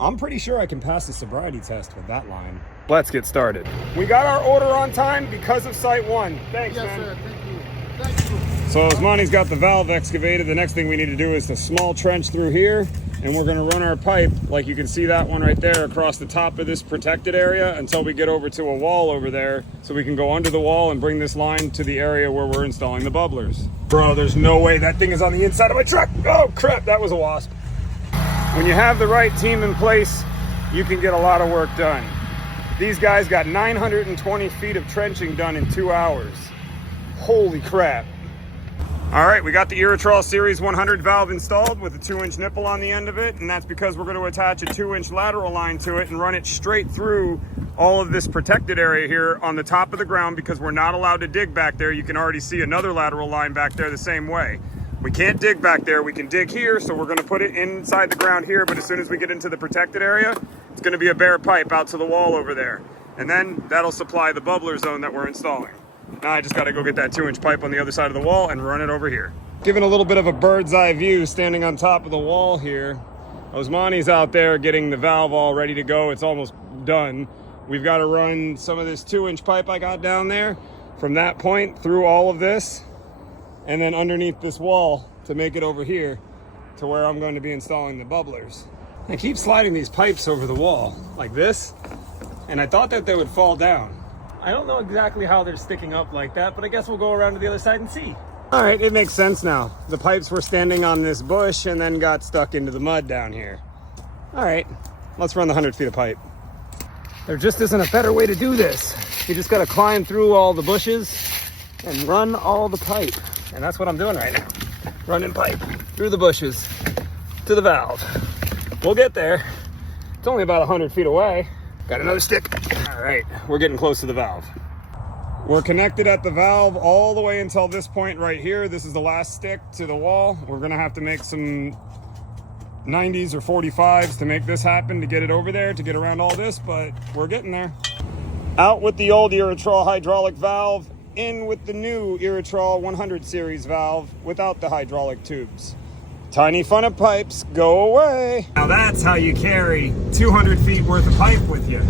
I'm pretty sure I can pass the sobriety test with that line. Let's get started. We got our order on time because of Site 1. Thanks, Yes, man. sir. Thank you. So Osmani's got the valve excavated. The next thing we need to do is a small trench through here, and we're gonna run our pipe, like you can see that one right there, across the top of this protected area until we get over to a wall over there, so we can go under the wall and bring this line to the area where we're installing the bubblers. Bro, there's no way that thing is on the inside of my truck. Oh crap, that was a wasp. When you have the right team in place, you can get a lot of work done. These guys got 920 feet of trenching done in 2 hours. Holy crap. All right, we got the Eritral Series 100 valve installed with a 2-inch nipple on the end of it, and that's because we're going to attach a 2-inch lateral line to it and run it straight through all of this protected area here on the top of the ground, because we're not allowed to dig back there. You can already see another lateral line back there the same way. We can't dig back there. We can dig here, so we're going to put it inside the ground here, but as soon as we get into the protected area, it's going to be a bare pipe out to the wall over there. And then that'll supply the bubbler zone that we're installing. Now I just got to go get that 2-inch pipe on the other side of the wall and run it over here. Giving a little bit of a bird's eye view standing on top of the wall here. Osmani's out there getting the valve all ready to go. It's almost done. We've got to run some of this 2-inch pipe I got down there from that point through all of this and then underneath this wall to make it over here to where I'm going to be installing the bubblers. I keep sliding these pipes over the wall like this, and I thought that they would fall down. I don't know exactly how they're sticking up like that, but I guess we'll go around to the other side and see. All right, it makes sense now. The pipes were standing on this bush and then got stuck into the mud down here. All right, let's run the 100 feet of pipe. There just isn't a better way to do this. You just gotta climb through all the bushes and run all the pipe. And that's what I'm doing right now. Running pipe through the bushes to the valve. We'll get there. It's only about 100 feet away. Got another stick. All right, we're getting close to the valve. We're connected at the valve all the way until this point right here. This is the last stick to the wall. We're gonna have to make some 90s or 45s to make this happen, to get it over there, to get around all this, but we're getting there. Out with the old Eritral hydraulic valve, in with the new Eritral 100 series valve without the hydraulic tubes. Tiny fun of pipes, go away. Now that's how you carry 200 feet worth of pipe with you.